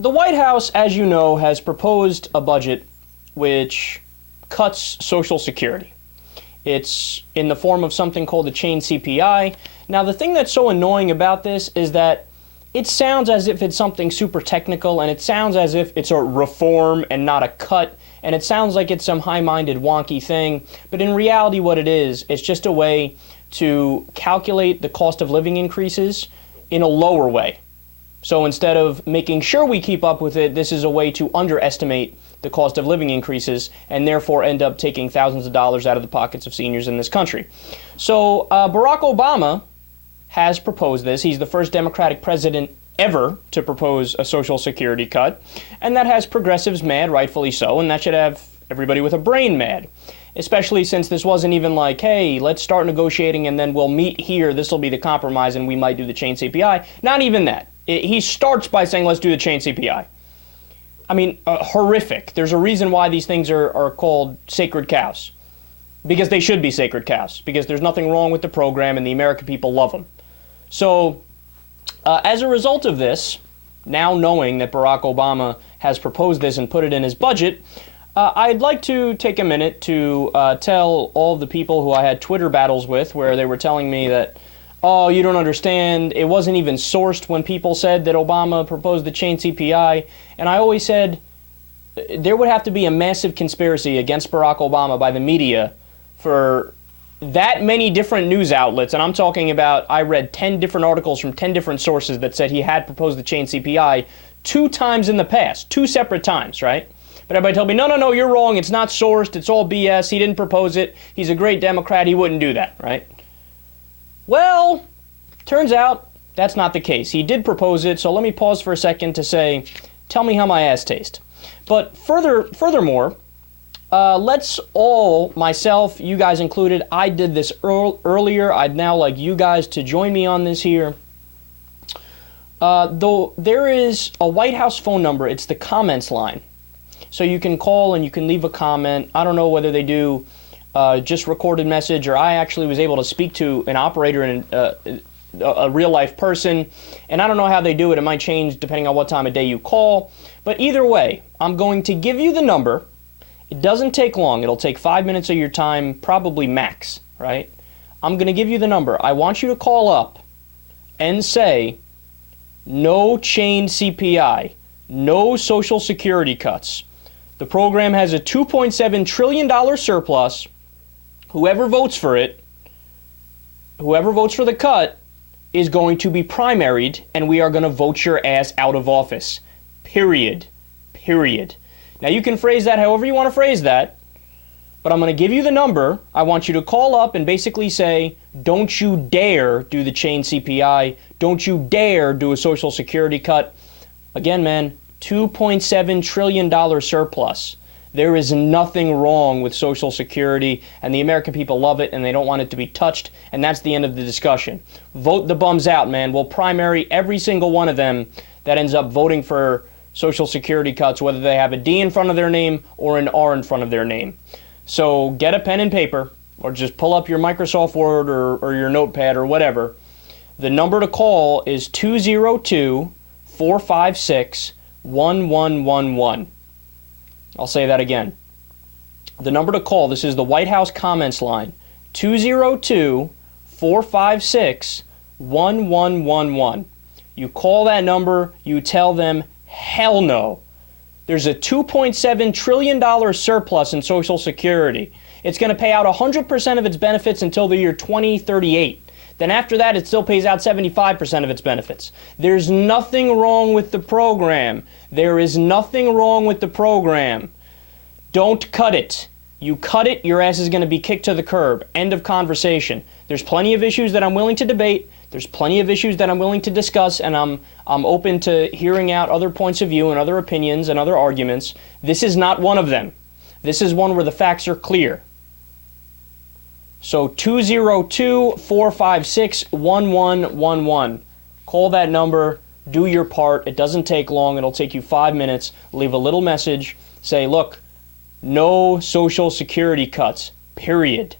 the White House, as you know, has proposed a budget which cuts Social Security. It's in the form of something called the chain CPI. Now, the thing that's so annoying about this is that it sounds as if it's something super technical, and it sounds as if it's a reform and not a cut, and it sounds like it's some high-minded wonky thing, but in reality what it is, it's just a way to calculate the cost of living increases in a lower way. So instead of making sure we keep up with it, this is a way to underestimate the cost of living increases and therefore end up taking thousands of dollars out of the pockets of seniors in this country. So Barack Obama has proposed this. He's the first Democratic president ever to propose a Social Security cut, and that has progressives mad, rightfully so, and that should have everybody with a brain mad, especially since this wasn't even like, hey, let's start negotiating and then we'll meet here, this will be the compromise and we might do the chain CPI. Not even that. He starts by saying, let's do the chain CPI. I mean, horrific. There's a reason why these things are called sacred cows. Because they should be sacred cows. Because there's nothing wrong with the program and the American people love them. So, as a result of this, now knowing that Barack Obama has proposed this and put it in his budget, I'd like to take a minute to tell all the people who I had Twitter battles with where they were telling me that, oh, you don't understand, it wasn't even sourced when people said that Obama proposed the chain CPI. And I always said there would have to be a massive conspiracy against Barack Obama by the media for that many different news outlets. And I'm talking about, I read 10 different articles from 10 different sources that said he had proposed the chain CPI 2 times in the past, 2 separate times, right? But everybody told me, no, you're wrong, it's not sourced, it's all BS, he didn't propose it, he's a great Democrat, he wouldn't do that, right? Well, turns out that's not the case. He did propose it, so let me pause for a second to say, tell me how my ass tastes. But furthermore, let's all, myself, you guys included, I did this earlier, I'd now like you guys to join me on this here. Though there is a White House phone number, it's the comments line. So you can call and you can leave a comment. I don't know whether they do just recorded message, or I actually was able to speak to an operator and a real life person, and I don't know how they do it. It might change depending on what time of day you call, but either way, I'm going to give you the number. It doesn't take long. It'll take 5 minutes of your time, probably max, right? I'm going to give you the number. I want you to call up and say, no chain CPI, no Social Security cuts. The program has a $2.7 trillion surplus. Whoever votes for it, whoever votes for the cut, is going to be primaried, and we are going to vote your ass out of office. Period. Period. Now, you can phrase that however you want to phrase that, but I'm going to give you the number. I want you to call up and basically say, don't you dare do the chain CPI. Don't you dare do a Social Security cut. Again, man, $2.7 trillion surplus. There is nothing wrong with Social Security, and the American people love it, and they don't want it to be touched, and that's the end of the discussion. Vote the bums out, man. We'll primary every single one of them that ends up voting for Social Security cuts, whether they have a D in front of their name or an R in front of their name. So get a pen and paper, or just pull up your Microsoft Word or your notepad or whatever. The number to call is 202-456-1111. I'll say that again. The number to call, this is the White House comments line, 202-456-1111. You call that number, you tell them, hell no. There's a $2.7 trillion surplus in Social Security. It's going to pay out 100% of its benefits until the year 2038. Then after that, it still pays out 75% of its benefits. There's nothing wrong with the program. There is nothing wrong with the program. Don't cut it. You cut it, your ass is going to be kicked to the curb. End of conversation. There's plenty of issues that I'm willing to debate. There's plenty of issues that I'm willing to discuss, and I'm open to hearing out other points of view and other opinions and other arguments. This is not one of them. This is one where the facts are clear. So 202-456-1111. Call that number, do your part. It doesn't take long. It'll take you 5 minutes. Leave a little message. Say, look, no Social Security cuts, period.